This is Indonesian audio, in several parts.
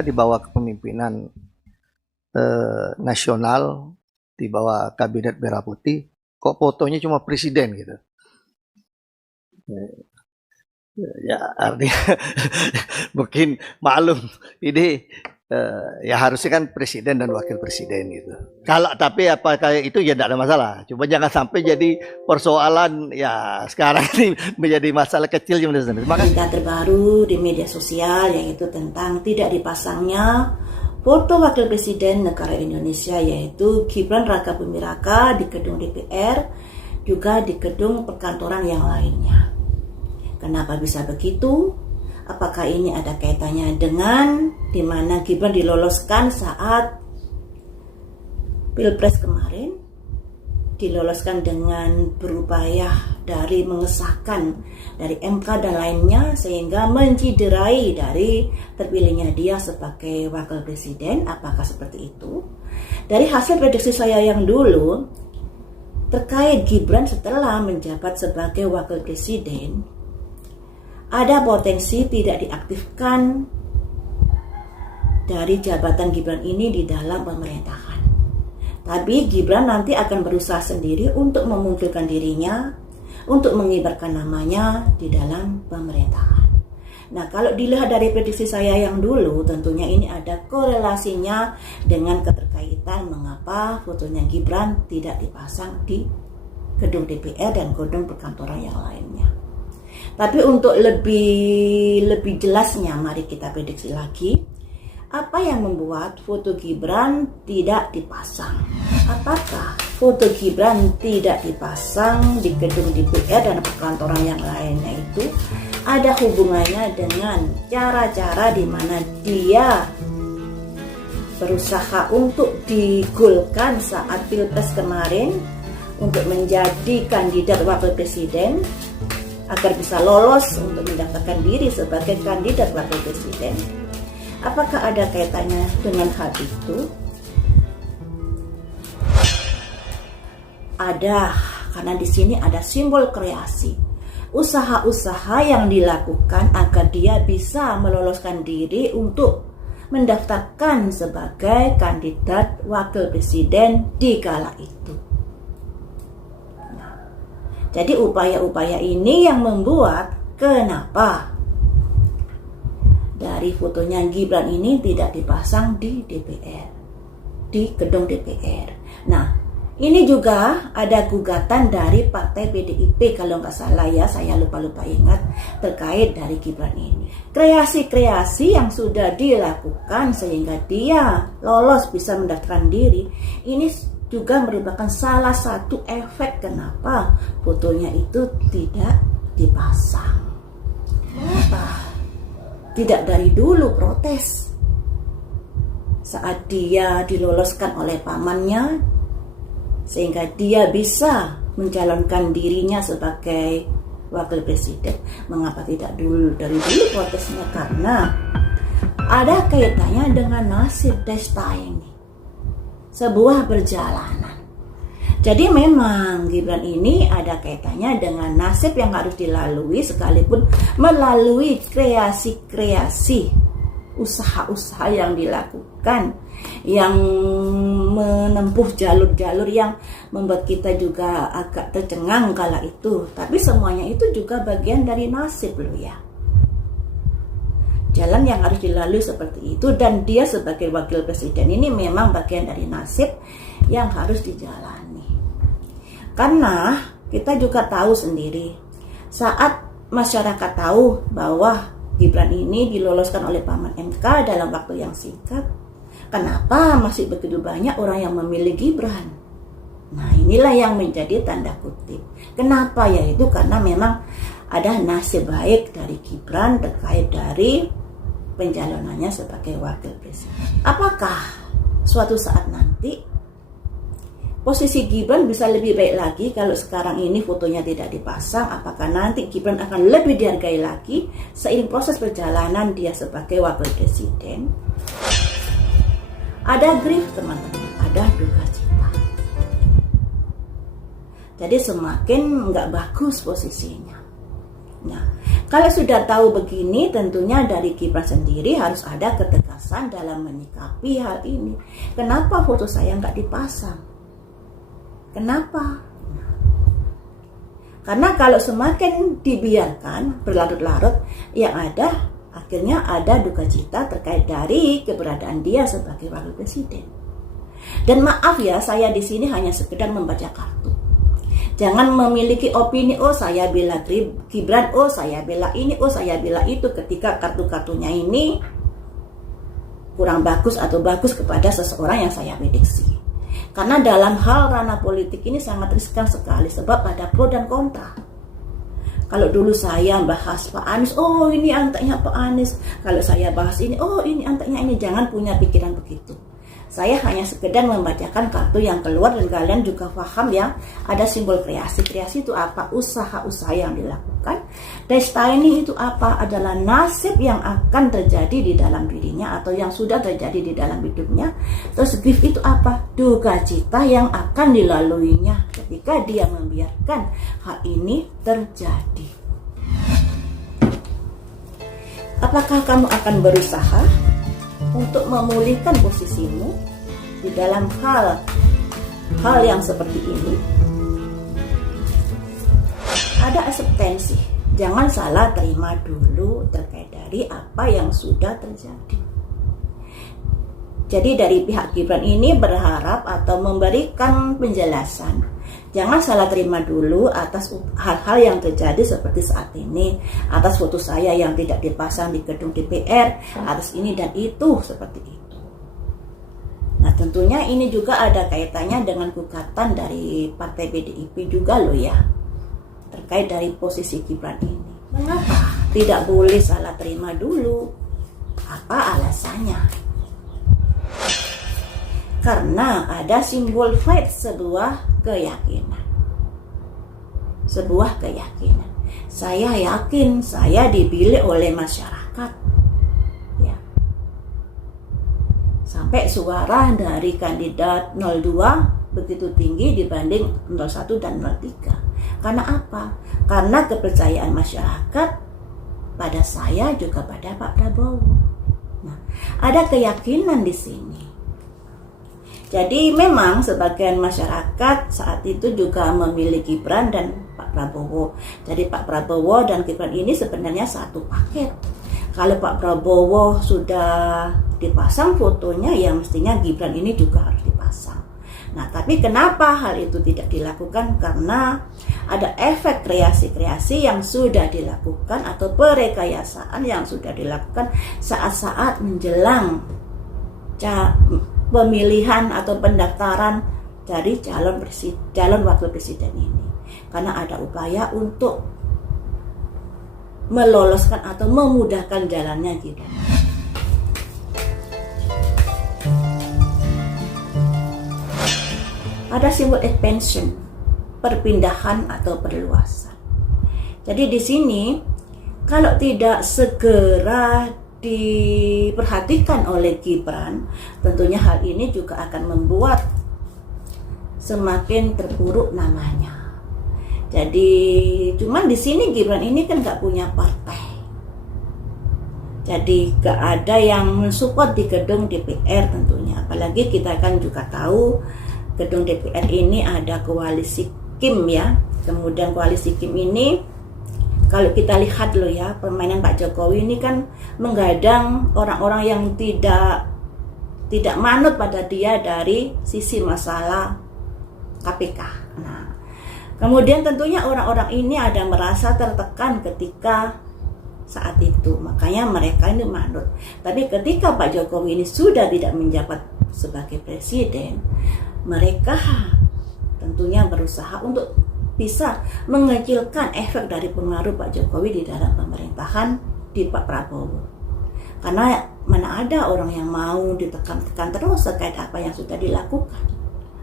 kita di bawah kepemimpinan nasional, di bawah kabinet merah putih, kok fotonya cuma presiden gitu. Ya artinya mungkin maklum ini ya harusnya kan presiden dan wakil presiden gitu. Kalau tapi apa kayak itu ya tidak ada masalah. Cuma jangan sampai jadi persoalan ya sekarang ini menjadi masalah kecil yang Berita terbaru di media sosial yaitu tentang tidak dipasangnya foto wakil presiden negara Indonesia yaitu Gibran Rakabuming Raka di gedung DPR juga di gedung perkantoran yang lainnya. Kenapa bisa begitu? Apakah ini ada kaitannya dengan di mana Gibran diloloskan saat Pilpres kemarin? Diloloskan dengan berupaya dari mengesahkan dari MK dan lainnya sehingga menciderai dari terpilihnya dia sebagai wakil presiden. Apakah seperti itu? Dari hasil prediksi saya yang dulu terkait Gibran setelah menjabat sebagai wakil presiden, ada potensi tidak diaktifkan dari jabatan Gibran ini di dalam pemerintahan. Tapi Gibran nanti akan berusaha sendiri untuk memunculkan dirinya, untuk mengibarkan namanya di dalam pemerintahan. Nah, kalau dilihat dari prediksi saya yang dulu, tentunya ini ada korelasinya dengan keterkaitan mengapa fotonya Gibran tidak dipasang di gedung DPR dan gedung perkantoran yang lainnya. Tapi untuk lebih jelasnya, mari kita prediksi lagi. Apa yang membuat foto Gibran tidak dipasang? Apakah foto Gibran tidak dipasang di gedung DPR dan perkantoran yang lainnya itu ada hubungannya dengan cara-cara di mana dia berusaha untuk digolkan saat Pilpres kemarin untuk menjadi kandidat wakil presiden agar bisa lolos untuk mendaftarkan diri sebagai kandidat wakil presiden? Apakah ada kaitannya dengan hal itu? Ada, karena di sini ada simbol kreasi. Usaha-usaha yang dilakukan agar dia bisa meloloskan diri untuk mendaftarkan sebagai kandidat wakil presiden di kala itu. Jadi upaya-upaya ini yang membuat kenapa dari fotonya Gibran ini tidak dipasang di DPR, di gedung DPR. Nah, ini juga ada gugatan dari partai PDIP kalau nggak salah ya, saya lupa ingat terkait dari Gibran ini. Kreasi-kreasi yang sudah dilakukan sehingga dia lolos bisa mendaftarkan diri, ini juga merupakan salah satu efek kenapa fotonya itu tidak dipasang. Kenapa? Tidak dari dulu protes saat dia diloloskan oleh pamannya sehingga dia bisa mencalonkan dirinya sebagai wakil presiden. Mengapa tidak dari dulu protesnya? Karena ada kaitannya dengan nasib destiny, sebuah perjalanan. Jadi memang Gibran ini ada kaitannya dengan nasib yang harus dilalui sekalipun melalui kreasi-kreasi, usaha-usaha yang dilakukan, yang menempuh jalur-jalur yang membuat kita juga agak tercengang kala itu. Tapi semuanya itu juga bagian dari nasib loh ya. Jalan yang harus dilalui seperti itu, dan dia sebagai wakil presiden ini memang bagian dari nasib yang harus dijalani. Karena kita juga tahu sendiri, saat masyarakat tahu bahwa Gibran ini diloloskan oleh paman MK dalam waktu yang singkat, kenapa masih begitu banyak orang yang memilih Gibran? Nah, inilah yang menjadi tanda kutip. Kenapa? Yaitu karena memang ada nasib baik dari Gibran terkait dari pencalonannya sebagai wakil presiden. Apakah suatu saat nanti posisi Gibran bisa lebih baik lagi kalau sekarang ini fotonya tidak dipasang? Apakah nanti Gibran akan lebih dihargai lagi seiring proses perjalanan dia sebagai wakil presiden? Ada grief teman-teman, ada duka cita. Jadi semakin nggak bagus posisinya. Nah, Kalau sudah tahu begini, tentunya dari Gibran sendiri harus ada ketegasan dalam menyikapi hal ini. Kenapa foto saya nggak dipasang? Kenapa? Karena kalau semakin dibiarkan berlarut-larut, yang ada akhirnya ada duka cita terkait dari keberadaan dia sebagai wakil presiden. Dan maaf ya, saya di sini hanya sekedar membaca kartu. Jangan memiliki opini, oh saya bela Gibran, oh saya bela ini, oh saya bela itu, ketika kartu-kartunya ini kurang bagus atau bagus kepada seseorang yang saya prediksi. Karena dalam hal ranah politik ini sangat riskan sekali, sebab ada pro dan kontra. Kalau dulu saya bahas Pak Anies, oh ini anteknya Pak Anies. Kalau saya bahas ini, oh ini anteknya ini. Jangan punya pikiran begitu. Saya hanya sekedar membacakan kartu yang keluar, dan kalian juga paham ya, ada simbol kreasi. Kreasi itu apa? Usaha-usaha yang dilakukan. Destiny itu apa? Adalah nasib yang akan terjadi di dalam dirinya atau yang sudah terjadi di dalam hidupnya. Terus grief itu apa? Duka cita yang akan dilaluinya ketika dia membiarkan hal ini terjadi. Apakah kamu akan berusaha untuk memulihkan posisimu di dalam hal yang seperti ini? Ada acceptance, jangan salah terima dulu terkait dari apa yang sudah terjadi. Jadi dari pihak Gibran ini berharap atau memberikan penjelasan, jangan salah terima dulu atas hal-hal yang terjadi seperti saat ini, atas foto saya yang tidak dipasang di gedung DPR, atas ini dan itu, seperti itu. Nah tentunya ini juga ada kaitannya dengan gugatan dari Partai PDIP juga loh ya, terkait dari posisi Gibran ini. Mengapa tidak boleh salah terima dulu? Apa alasannya? Karena ada simbol fight, sebuah keyakinan. Sebuah keyakinan. Saya yakin saya dipilih oleh masyarakat. Ya. Sampai suara dari kandidat 02 begitu tinggi dibanding 01 dan 03. Karena apa? Karena kepercayaan masyarakat pada saya juga pada Pak Prabowo. Nah, ada keyakinan di sini. Jadi memang sebagian masyarakat saat itu juga memilih Gibran dan Pak Prabowo. Jadi Pak Prabowo dan Gibran ini sebenarnya satu paket. Kalau Pak Prabowo sudah dipasang fotonya, ya mestinya Gibran ini juga harus dipasang. Nah, tapi kenapa hal itu tidak dilakukan? Karena ada efek kreasi-kreasi yang sudah dilakukan atau perekayasaan yang sudah dilakukan saat-saat menjelang pemilihan atau pendaftaran dari calon wakil presiden ini. Karena ada upaya untuk meloloskan atau memudahkan jalannya gitu. Ada simbol expansion, perpindahan atau perluasan. Jadi di sini kalau tidak segera diperhatikan oleh Gibran, tentunya hal ini juga akan membuat semakin terpuruk namanya. Jadi cuman di sini Gibran ini kan nggak punya partai, jadi nggak ada yang mensupport di gedung DPR tentunya. Apalagi kita kan juga tahu gedung DPR ini ada koalisi Kim ya. Kemudian koalisi Kim ini, kalau kita lihat loh ya, permainan Pak Jokowi ini kan menggadang orang-orang yang tidak manut pada dia dari sisi masalah KPK. Nah, kemudian tentunya orang-orang ini ada merasa tertekan ketika saat itu, makanya mereka ini manut. Tapi ketika Pak Jokowi ini sudah tidak menjabat sebagai presiden, mereka tentunya berusaha untuk bisa mengecilkan efek dari pengaruh Pak Jokowi di dalam pemerintahan di Pak Prabowo. Karena mana ada orang yang mau ditekan-tekan terus terkait apa yang sudah dilakukan.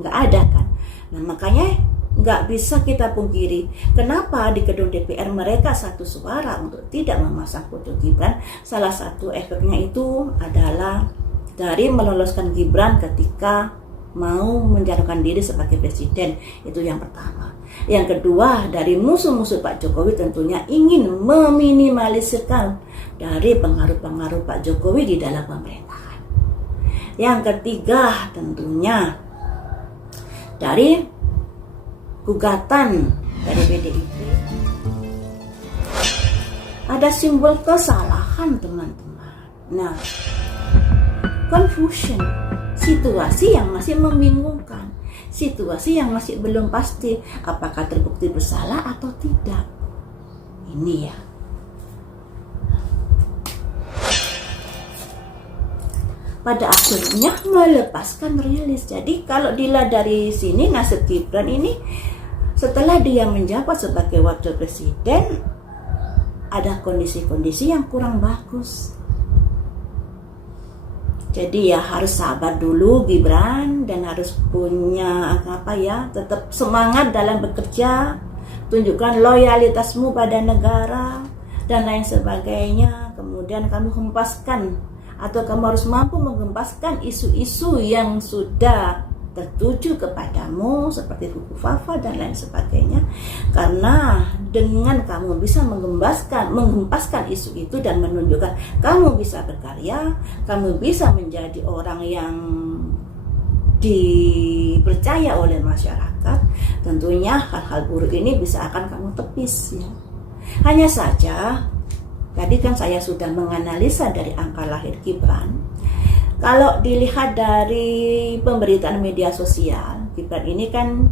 Nggak ada kan. Nah makanya nggak bisa kita pungkiri kenapa di gedung DPR mereka satu suara untuk tidak memasang foto Gibran. Salah satu efeknya itu adalah dari meloloskan Gibran ketika mau mencalonkan diri sebagai presiden. Itu yang pertama. Yang kedua, dari musuh-musuh Pak Jokowi tentunya ingin meminimalisirkan dari pengaruh-pengaruh Pak Jokowi di dalam pemerintahan. Yang ketiga, tentunya dari gugatan dari PDIP ada simbol kesalahan, teman-teman. Nah, confusion, situasi yang masih membingungkan, situasi yang masih belum pasti apakah terbukti bersalah atau tidak. Ini ya. Pada akhirnya melepaskan rilis. Jadi kalau dilihat dari sini, nasib Gibran ini setelah dia menjabat sebagai wakil presiden, ada kondisi-kondisi yang kurang bagus. Jadi ya harus sabar dulu Gibran, dan harus punya tetap semangat dalam bekerja, tunjukkan loyalitasmu pada negara dan lain sebagainya. Kemudian kamu hempaskan, atau kamu harus mampu menghempaskan isu-isu yang sudah tertuju kepadamu seperti buku Fafa dan lain sebagainya. Karena dengan kamu bisa menghempaskan isu itu dan menunjukkan kamu bisa berkarya, kamu bisa menjadi orang yang dipercaya oleh masyarakat, tentunya hal-hal buruk ini bisa akan kamu tepis ya. Hanya saja tadi kan saya sudah menganalisa dari angka lahir Gibran. Kalau dilihat dari pemberitaan media sosial, Gibran ini kan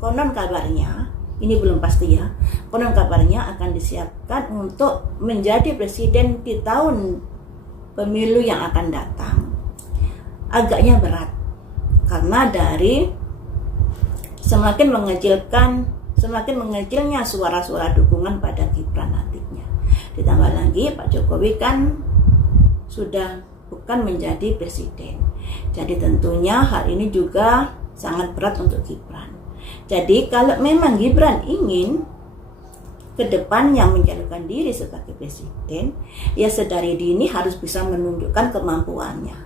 konon kabarnya, ini belum pasti ya, konon kabarnya akan disiapkan untuk menjadi presiden di tahun pemilu yang akan datang. Agaknya berat, karena dari semakin mengecilnya suara-suara dukungan pada Gibran nantinya. Ditambah lagi Pak Jokowi kan sudah bukan menjadi presiden. Jadi tentunya hal ini juga sangat berat untuk Gibran. Jadi kalau memang Gibran ingin ke depannya mencalonkan diri sebagai presiden, ya sedari dini harus bisa menunjukkan kemampuannya,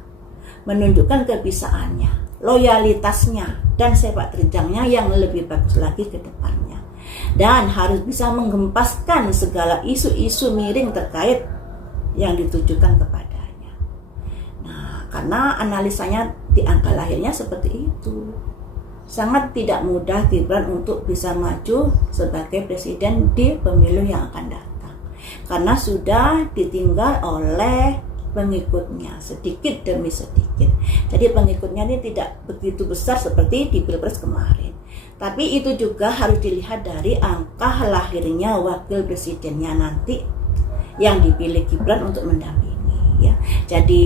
menunjukkan kebisaannya, loyalitasnya, dan sepak terjangnya yang lebih bagus lagi ke depannya. Dan harus bisa menggempaskan segala isu-isu miring terkait yang ditujukan kepada. Karena analisanya di angka lahirnya seperti itu. Sangat tidak mudah Gibran untuk bisa maju sebagai presiden di pemilu yang akan datang. Karena sudah ditinggal oleh pengikutnya sedikit demi sedikit. Jadi pengikutnya ini tidak begitu besar seperti di Pilpres kemarin. Tapi itu juga harus dilihat dari angka lahirnya wakil presidennya nanti yang dipilih Gibran untuk mendampingi ya. Jadi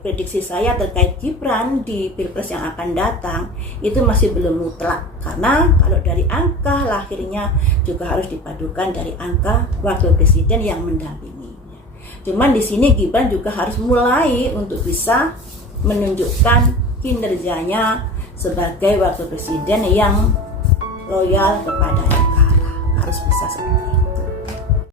prediksi saya terkait Gibran di Pilpres yang akan datang itu masih belum mutlak, karena kalau dari angka lahirnya juga harus dipadukan dari angka wakil presiden yang mendampinginya. Cuman di sini Gibran juga harus mulai untuk bisa menunjukkan kinerjanya sebagai wakil presiden yang loyal kepada negara, harus bisa seperti itu.